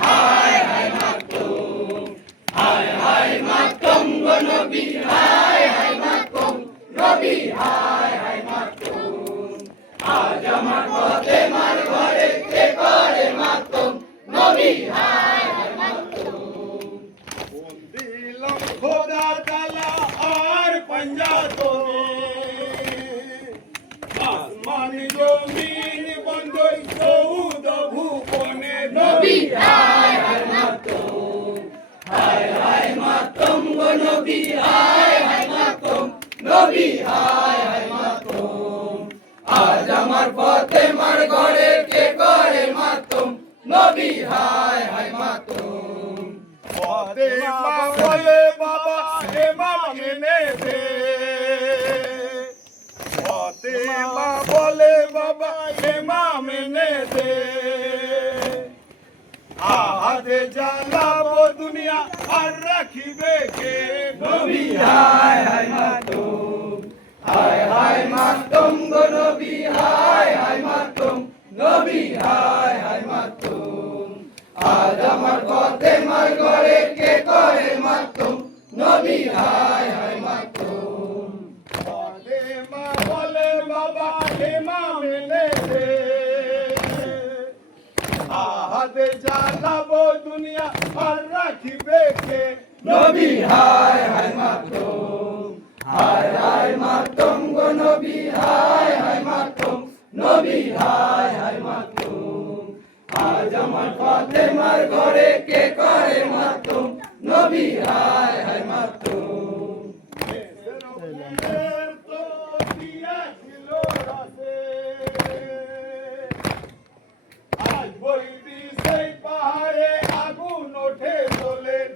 হায় হায় মাতম হায় হায় হায় হায় হায় হায় আজ আমার পথে মার ঘরে করে মাতম নবী হায় হায় হায় হায় হায় আজ আমার পথে মার ঘরে কে করে মাতম নবী হায় হায় মাতম পথে মা বলে বাবা হে মা মেনে দে পথে মা বলে বাবা হে মা মেনে দে আহাদে জ্বালাবো দুনিয়া, আর রাখিবে কে? নবী, হায় হায় মাতম হায় হায় মাতম গো নবী, হায় হায় মাতম নবী, হায় হায় মাতম আজ আমার পথে মার ঘরে কে করে মাতম নবী, হায় হায় আহাদে জ্বালাবো দুনিয়া, আর রাখিবে কে? নবী, হায় হায় মাতম হায় হায় মাতম গো নবী, হায় হায় মাতম নবী, হায় হায় মাতম আজ আমার পথে মার ঘরে কে করে মাতম নবী, হায় হায় মাতম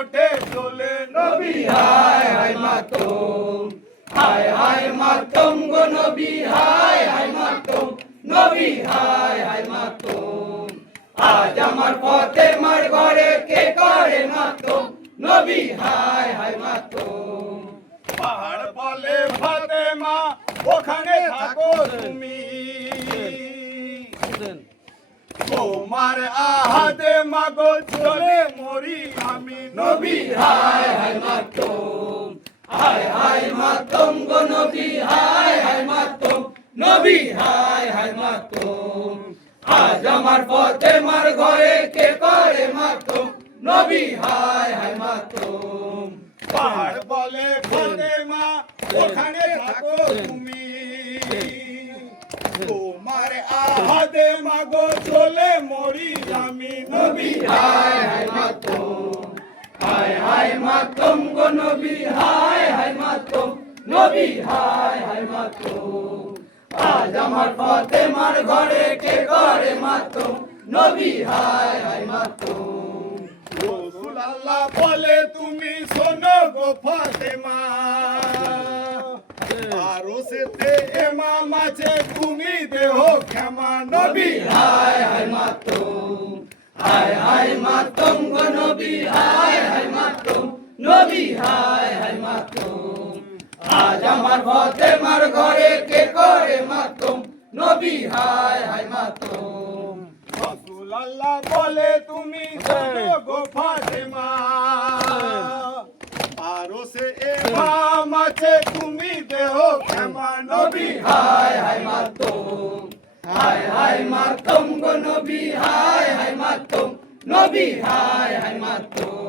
ওঠে চলে নবী। হায় হায় মাতম। হায় হায় মাতম গো নবী। হায় হায় মাতম। নবী হায় হায় মাতম। আজ আমার পথে মার ঘরে কে করে মাতম? নবী হায় হায় মাতম। পাহাড় বলে ফাতেমা ওখানে থাকো তুমি। তোমার আহাদে মাগো চলে মরি। নবী, হায় হায় মাতম হায় হায় মাতম গো নবী, হায় হায় মাতম নবী, হায় হায় মাতম আজ আমার পথে মার ঘরে কে করে মাতম নবী, হায় হায় মাতম পাহাড় বলে ফাতেমা ওখানে থাকো তুমি। তোমার আহাদে মাগো চলে মরি আমি, নবী, হায় হায় মাতম হায় হায় মাতম গো নবী হায় হায় মাতম নবী হায় হায় মাতম আজ আমার পথে মার ঘরে কে করে মাতম নবী হায় হায় মাতম রসুল আল্লাহ বলে তুমি শোনো গো ফাতেমা। আরও সেতে এমাম আছে তুমি দেহ ক্ষমা নবী। হায় হায় মাতম হায় হায় মাতম গো নবী হায় হায় মাতম নবী হায় হায় মাতম। আজ আমার পথে মার ঘরে কে করে মাতম? নবী হায় হায় মাতম। রসুল আল্লাহ বলে তুমি গো ফাতেমা। আর আরও সে এমাম আছে তুমি দেহ ক্ষমা। নবী হায় হায় মাতম। হায় হায় মাতম গো নবী হায় হায় মাতম। নবী হায় হায় মাতম।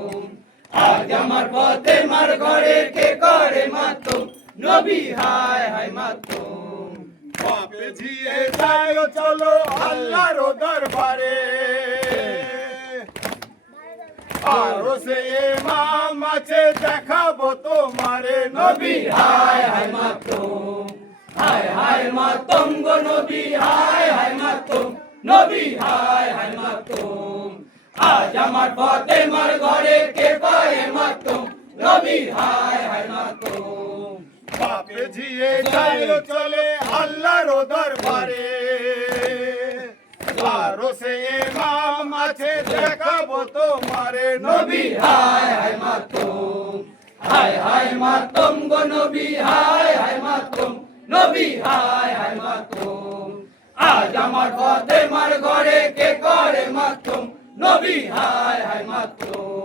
আজ আমার পথে মার ঘরে কে করে মাতম? নবী হায় হায় মাতম। বাপে ঝিয়ে যায় চলো আল্লাহর দরবারে। আরও সে এমাম আছে দেখাবো তোমারে। নবী নবী হায় হায় মাতম। হায় হায় মাতম গো নবী হায় হায় মাতম। নবী হায় হায় মাতম। আজ আমার পথে মার ঘরে কে করে মাতম? নবী হায় হায় মাতম। বাপে ঝিয়ে চলে আল্লাহর দরবারে। সে এমাম আছে দেখাবো তোমারে। নবী নবী হায় হায় মাতম। হায় হায় মাতম গো নবী হায় হায় মাতম। নবী হায় হায় মাতম। আজ আমার পথে মার ঘরে কে করে মাতম? নবী হায় হায় মাতম